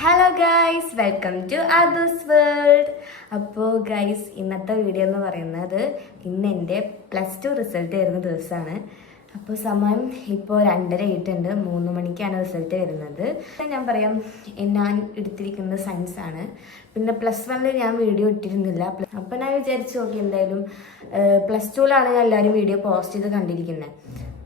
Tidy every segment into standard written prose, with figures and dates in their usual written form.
Hello guys, welcome to അദൂസ് world. അപ്പോൾ guys, ഇന്നത്തെ വീഡിയോ എന്ന് പറയുന്നത് ഇന്ന് എൻ്റെ +2 റിസൾട്ട് വരുന്ന ദിവസമാണ്. അപ്പോൾ സമയം ഇപ്പോൾ 2:30 ആയിട്ടുണ്ട്. 3 മണിക്കാണ് റിസൾട്ട് വരുന്നത്. ഞാൻ പറയാം, ഞാൻ എടുത്തിരിക്കുന്നത് സയൻസ് ആണ്. പിന്നെ +1 ഞാൻ വീഡിയോ ഇട്ടിരുന്നില്ല. അപ്പോൾ ഞാൻ വിചാരിച്ചു നോക്കി, എന്തായാലും +2ലാണ് എല്ലാവരും വീഡിയോ പോസ്റ്റ് ചെയ്ത് കണ്ടിരിക്കുന്നത്.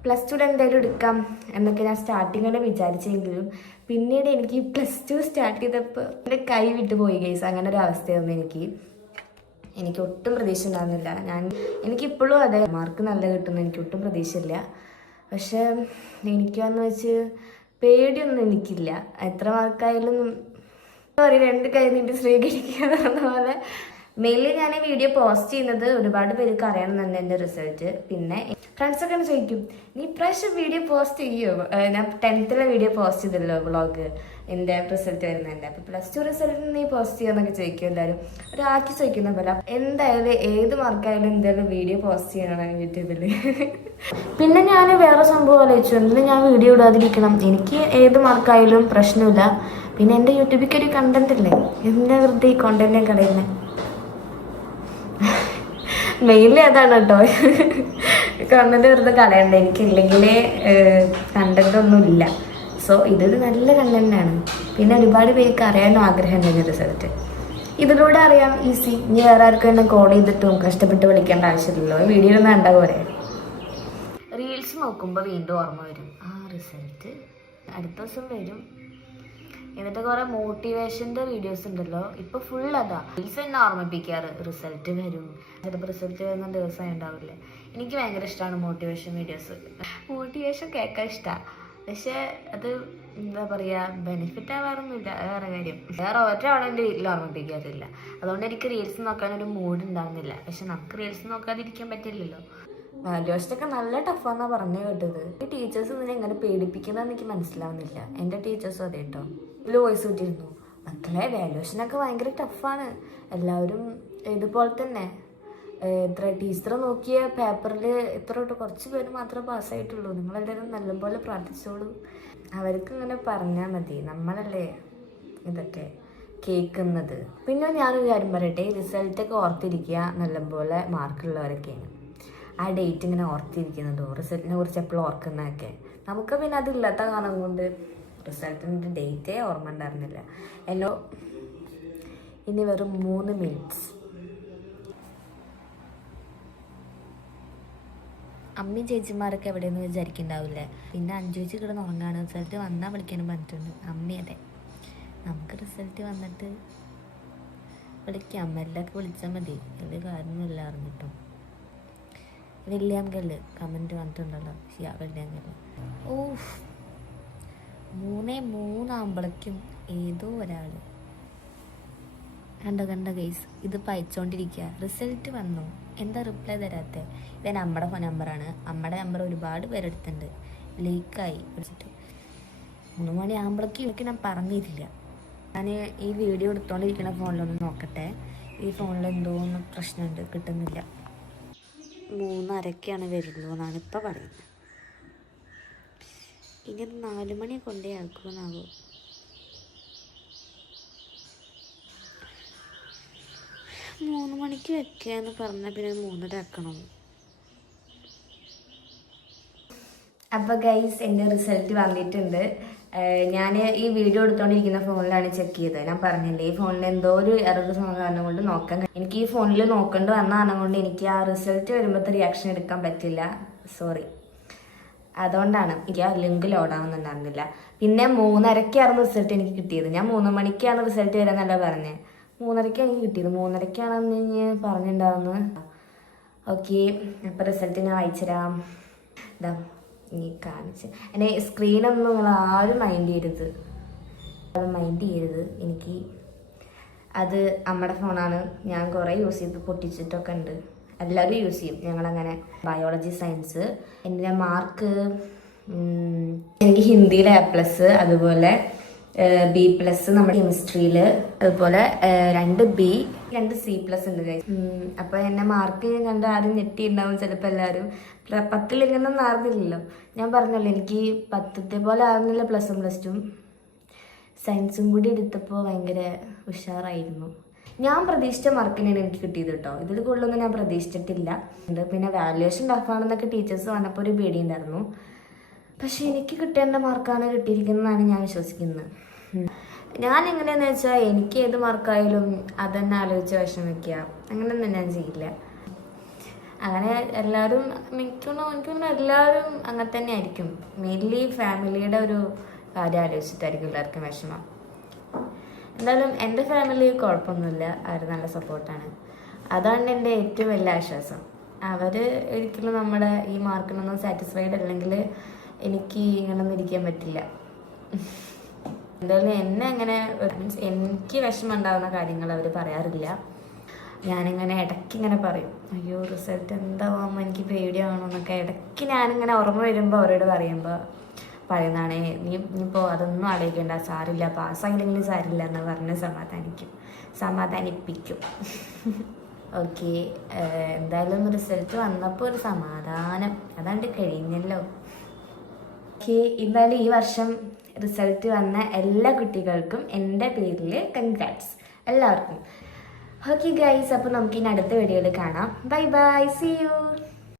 +2 എന്തായാലും എടുക്കാം എന്നൊക്കെ ഞാൻ സ്റ്റാർട്ടിങ്ങിൽ വിചാരിച്ചെങ്കിലും പിന്നീട് എനിക്ക് +2 സ്റ്റാർട്ട് ചെയ്തപ്പോൾ എൻ്റെ കൈ വിട്ടു പോയി ഗൈസ്. അങ്ങനെ ഒരു അവസ്ഥയായിരുന്നു എനിക്ക് ഒട്ടും പ്രതീക്ഷ ഉണ്ടാകുന്നില്ല. എനിക്കിപ്പോഴും അതെ, മാർക്ക് നല്ല കിട്ടുന്നു, എനിക്ക് ഒട്ടും പ്രതീക്ഷയില്ല. പക്ഷെ എനിക്കാന്ന് വെച്ച് പേടിയൊന്നും എനിക്കില്ല. എത്ര മാർക്കായാലും പറയും 2 കൈ നീട്ടി സ്വീകരിക്കുക എന്ന പോലെ. മെയിൻലി ഞാൻ വീഡിയോ പോസ്റ്റ് ചെയ്യുന്നത് ഒരുപാട് പേർക്ക് അറിയണമെന്നുണ്ട് എൻ്റെ റിസൾട്ട്. പിന്നെ ഫ്രണ്ട്സൊക്കെ ചോദിക്കും, നീ ഇപ്രാവശ്യം വീഡിയോ പോസ്റ്റ് ചെയ്യുമോ? ഞാൻ 10th വീഡിയോ പോസ്റ്റ് ചെയ്തല്ലോ, വ്ളോഗ് എൻ്റെ റിസൾട്ട് വരുന്നതിൻ്റെ. അപ്പോൾ +2 റിസൾട്ട് നീ പോസ്റ്റ് ചെയ്യുമെന്നൊക്കെ ചോദിക്കും എല്ലാവരും. ഒരാക്കി ചോദിക്കുന്ന പോലെ. എന്തായാലും ഏത് മാർക്കായാലും എന്തായാലും വീഡിയോ പോസ്റ്റ് ചെയ്യണം യൂട്യൂബിൽ. പിന്നെ ഞാൻ വേറെ സംഭവം ആലോചിച്ചു, എന്തിനും ഞാൻ വീഡിയോ ഇടാതിരിക്കണം. എനിക്ക് ഏത് മാർക്കായാലും പ്രശ്നമില്ല. പിന്നെ എൻ്റെ യൂട്യൂബിലേക്ക് ഒരു കണ്ടന്റ് ഇല്ലേ, എന്താ വെറുതെ ഈ കോണ്ടന്റ് കളയുന്നത്? മെയിൻലി അതാണ് കേട്ടോ, കണ്ടന്റ് വെറുതെ കളയണ്ട. എനിക്കില്ലെങ്കിൽ കണ്ടന്റ് ഒന്നും ഇല്ല. സോ ഇതൊരു നല്ല കണ്ടന്റാണ്. പിന്നെ ഒരുപാട് പേർക്ക് അറിയാനും ആഗ്രഹമുണ്ട് റിസൾട്ട്. ഇതിലൂടെ അറിയാം, ഈസി. ഇനി വേറെ ആർക്കും എന്നെ കോൾ ചെയ്തിട്ടും കഷ്ടപ്പെട്ട് വിളിക്കേണ്ട ആവശ്യമില്ലല്ലോ. വീഡിയോ ഒന്നും കണ്ട പോരെ. റീൽസ് നോക്കുമ്പോൾ വീണ്ടും ഓർമ്മ വരും, ആ റിസൾട്ട് അടുത്ത ദിവസം വരും. എന്നിട്ട് കുറെ മോട്ടിവേഷൻ്റെ വീഡിയോസ് ഉണ്ടല്ലോ, ഇപ്പൊ ഫുൾ അതാ. റീൽസ് എന്നെ ഓർമ്മിപ്പിക്കാറ് റിസൾട്ട് വരും, ചിലപ്പോൾ റിസൾട്ട് വരുന്ന ദിവസം ഉണ്ടാവില്ലേ. എനിക്ക് ഭയങ്കര ഇഷ്ടമാണ് മോട്ടിവേഷൻ വീഡിയോസ്. മോട്ടിവേഷൻ കേൾക്കാൻ ഇഷ്ടമാണ്. പക്ഷെ അത് എന്താ പറയുക, ബെനിഫിറ്റ് ആവാറൊന്നുമില്ല. വേറെ കാര്യം, വേറെ ഒരാളും എൻ്റെ വീട്ടിൽ ഓർമ്മിപ്പിക്കാറില്ല. അതുകൊണ്ട് എനിക്ക് റീൽസ് നോക്കാനൊരു മൂഡ് ഉണ്ടാകുന്നില്ല. പക്ഷെ നമുക്ക് റീൽസ് നോക്കാതിരിക്കാൻ പറ്റില്ലല്ലോ. വാല്യുവേഷനൊക്കെ നല്ല ടഫാന്നാണ് പറഞ്ഞു കേട്ടത്. ഈ ടീച്ചേഴ്സ് ഇതിനെ എങ്ങനെ പേടിപ്പിക്കുന്നതെന്ന് എനിക്ക് മനസ്സിലാവുന്നില്ല. എൻ്റെ ടീച്ചേഴ്സും അതെ കേട്ടോ. ഇതിൽ വോയിസ് കിട്ടിയിരുന്നു, മക്കളെ വാല്യുവേഷനൊക്കെ ഭയങ്കര ടഫാണ്. എല്ലാവരും ഇതുപോലെ തന്നെ ടീച്ചർ നോക്കിയ പേപ്പറിൽ ഇത്ര തൊട്ട് കുറച്ച് പേര് മാത്രമേ പാസ്സായിട്ടുള്ളൂ. നിങ്ങളെല്ലാവരും നല്ലപോലെ പ്രാർത്ഥിച്ചോളൂ. അവർക്ക് ഇങ്ങനെ പറഞ്ഞാൽ മതി, നമ്മളല്ലേ ഇതൊക്കെ കേൾക്കുന്നത്. പിന്നെ ഞാനൊരു കാര്യം പറയട്ടെ, റിസൾട്ടൊക്കെ ഓർത്തിരിക്കുക നല്ലപോലെ മാർക്കുള്ളവരൊക്കെയാണ്. ആ ഡേറ്റ് ഇങ്ങനെ ഓർത്തിരിക്കുന്നതോ റിസൾട്ടിനെ കുറിച്ച് എപ്പോഴും ഓർക്കുന്നതൊക്കെ. നമുക്ക് പിന്നെ അതില്ലാത്ത കാരണം കൊണ്ട് റിസൾട്ടിൻ്റെ ഡേറ്റേ ഓർമ്മ ഉണ്ടായിരുന്നില്ല. ഇനി വെറും 3 മിനിറ്റ്സ്. അമ്മയും ചേച്ചിമാരൊക്കെ എവിടെയെന്ന് വിചാരിക്കുന്നുണ്ടാവില്ലേ. പിന്നെ 5 ചേച്ചി കിടന്ന് ഉറങ്ങാണ്. റിസൾട്ട് വന്നാൽ വിളിക്കാനും പറഞ്ഞിട്ടുണ്ട്. അമ്മ അതെ, നമുക്ക് റിസൾട്ട് വന്നിട്ട് വിളിക്കാം. അമ്മയിലൊക്കെ വിളിച്ചാൽ മതി, വലിയ കാര്യമൊന്നുമില്ല അറിഞ്ഞിട്ടോ. വില്യം ഗള്ള് കമൻറ്റ് വന്നിട്ടുണ്ടല്ലോ. വില്യം ഗള്ള്. 3:03 ആകുമ്പോഴേക്കും ഏതോ ഒരാൾ കണ്ട ഗൈസ്, ഇത് അയച്ചുകൊണ്ടിരിക്കുക. റിസൾട്ട് വന്നു, എന്താ റിപ്ലൈ തരാത്തത്? ഇത് നമ്മുടെ നമ്പറാണ്. നമ്മുടെ നമ്പർ ഒരുപാട് പേരെടുത്തുണ്ട്, ലീക്കായി വിളിച്ചിട്ട്. 3 മണി ആകുമ്പോഴേക്കും ഞാൻ പറഞ്ഞിട്ടില്ല. ഞാൻ ഈ വീഡിയോ എടുത്തുകൊണ്ടിരിക്കുന്ന ഫോണിലൊന്ന് നോക്കട്ടെ. ഈ ഫോണിൽ എന്തോ ഒന്ന് പ്രശ്നമുണ്ട്, കിട്ടുന്നില്ല. 3:30 വരുള്ളൂ എന്നാണ് ഇപ്പം പറയുന്നത്. ഇനി 4 മണി കൊണ്ടേ ആക്കുമെന്നാകും. 3 മണിക്ക് വെക്കുക എന്ന് പറഞ്ഞാൽ പിന്നെ 3:30 ആക്കണം. അപ്പോൾ ഗൈസ്, എൻ്റെ റിസൾട്ട് വന്നിട്ടുണ്ട്. ഞാൻ ഈ വീഡിയോ എടുത്തുകൊണ്ടിരിക്കുന്ന ഫോണിലാണ് ചെക്ക് ചെയ്തത്. ഞാൻ പറഞ്ഞില്ലേ, ഈ ഫോണിൽ എന്തോ ഒരു എറർ കാരണം കൊണ്ട് നോക്കാൻ, എനിക്ക് ഈ ഫോണിൽ നോക്കേണ്ടി വന്ന കാരണം കൊണ്ട് എനിക്ക് ആ റിസൾട്ട് വരുമ്പോഴത്തെ റിയാക്ഷൻ എടുക്കാൻ പറ്റില്ല. സോറി. അതുകൊണ്ടാണ് എനിക്ക് ആ ലിങ്ക് ലോഡാവുന്നുണ്ടായിരുന്നില്ല. പിന്നെ 3:30 റിസൾട്ട് എനിക്ക് കിട്ടിയത്. ഞാൻ 3 മണിക്കാണ് റിസൾട്ട് വരാമെന്നല്ല പറഞ്ഞത്, 3:30 എനിക്ക് കിട്ടിയത്. 3:30 ഞാൻ പറഞ്ഞിട്ടുണ്ടാവുന്നത്. ഓക്കെ, അപ്പോൾ റിസൾട്ട് ഞാൻ വായിച്ചുതരാം. ഇതാ ഈ കാണിച്ച്. എന്നെ സ്ക്രീനൊന്നും നിങ്ങൾ ആരും മൈൻഡ് ചെയ്യരുത്. എനിക്ക് അത് നമ്മുടെ ഫോണാണ്. ഞാൻ കുറേ യൂസ് ചെയ്ത് പൊട്ടിച്ചിട്ടൊക്കെ ഉണ്ട്. എല്ലാവരും യൂസ് ചെയ്യും. ഞങ്ങളങ്ങനെ ബയോളജി, സയൻസ്. എൻ്റെ മാർക്ക് എനിക്ക് ഹിന്ദിയിൽ A+, അതുപോലെ B+, നമ്മുടെ കെമിസ്ട്രിയിൽ, അതുപോലെ 2 B, 2 C+ ഉണ്ട് ഗൈസ്. അപ്പോൾ എന്നെ മാർക്ക് കണ്ട് ആരും ഞെട്ടിയിട്ടുണ്ടാവും ചിലപ്പോൾ എല്ലാവരും. 10ൽ ഇങ്ങനൊന്നും ആർന്നില്ലല്ലോ. ഞാൻ പറഞ്ഞല്ലോ, എനിക്ക് 10ത്തെ പോലെ ആയിരുന്നില്ല +1 +2. സയൻസും കൂടി എടുത്തപ്പോൾ ഭയങ്കര ഉഷാറായിരുന്നു. ഞാൻ പ്രതീക്ഷിച്ച മാർക്കിനാണ് എനിക്ക് കിട്ടിയത് കേട്ടോ. ഇതിൽ കൂടുതലൊന്നും ഞാൻ പ്രതീക്ഷിച്ചിട്ടില്ല. പിന്നെ വാല്യുവേഷൻ ടഫാണെന്നൊക്കെ ടീച്ചേഴ്സ് വന്നപ്പോൾ ഒരു പേടിയുണ്ടായിരുന്നു. പക്ഷെ എനിക്ക് കിട്ടേണ്ട മാർക്കാണ് കിട്ടിയിരിക്കുന്നതാണ് ഞാൻ വിശ്വസിക്കുന്നത്. ഞാൻ എങ്ങനെയാണെന്ന് വെച്ചാൽ എനിക്ക് ഏത് മാർക്കായാലും അതന്നെ ആലോചിച്ച് വിഷമിക്കുക, അങ്ങനെയൊന്നും ഞാൻ ചെയ്യില്ല. അങ്ങനെ എല്ലാവരും എനിക്കൊന്നും എല്ലാവരും അങ്ങനെ തന്നെ ആയിരിക്കും. മെയിൻലി ഫാമിലിയുടെ ഒരു കാര്യം ആലോചിച്ചിട്ടായിരിക്കും എല്ലാവർക്കും വിഷമം. എന്തായാലും എൻ്റെ ഫാമിലി കുഴപ്പമൊന്നുമില്ല, അവർ നല്ല സപ്പോർട്ടാണ്. അതാണ് എൻ്റെ ഏറ്റവും വലിയ ആശ്വാസം. അവർ ഒരിക്കലും നമ്മുടെ ഈ മാർക്കിനൊന്നും സാറ്റിസ്ഫൈഡ് അല്ലെങ്കിൽ എനിക്ക് ഇങ്ങനൊന്നും ഇരിക്കാൻ പറ്റില്ല. എന്തായാലും എന്നെ അങ്ങനെ മീൻസ് എനിക്ക് വിഷമം ഉണ്ടാകുന്ന കാര്യങ്ങൾ അവർ പറയാറില്ല. ഞാനിങ്ങനെ ഇടയ്ക്കിങ്ങനെ പറയും, അയ്യോ റിസൾട്ട് എന്താവുമ്പോൾ എനിക്ക് പേടിയാവണമെന്നൊക്കെ ഇടയ്ക്ക് ഞാനിങ്ങനെ ഓർമ്മ വരുമ്പോൾ അവരോട് പറയുന്നതാണ്, ഇനിയിപ്പോൾ അതൊന്നും ആലോചിക്കേണ്ട, സാരില്ല, പാസ്സായില്ലെങ്കിലും സാരില്ല എന്ന് പറഞ്ഞ് സമാധാനിപ്പിക്കും. ഓക്കെ, എന്തായാലും റിസൾട്ട് വന്നപ്പോൾ ഒരു സമാധാനം, അതാണ്ട് കഴിഞ്ഞല്ലോ. ഓക്കെ, എന്തായാലും ഈ വർഷം റിസൾട്ട് വന്ന എല്ലാ കുട്ടികൾക്കും എൻ്റെ പേരിൽ കൺഗ്രാറ്റ്സ് എല്ലാവർക്കും. ഓക്കെ ഗൈസ്, അപ്പോൾ നമുക്കിനി അടുത്ത വീഡിയോയിൽ കാണാം. Bye bye, see U.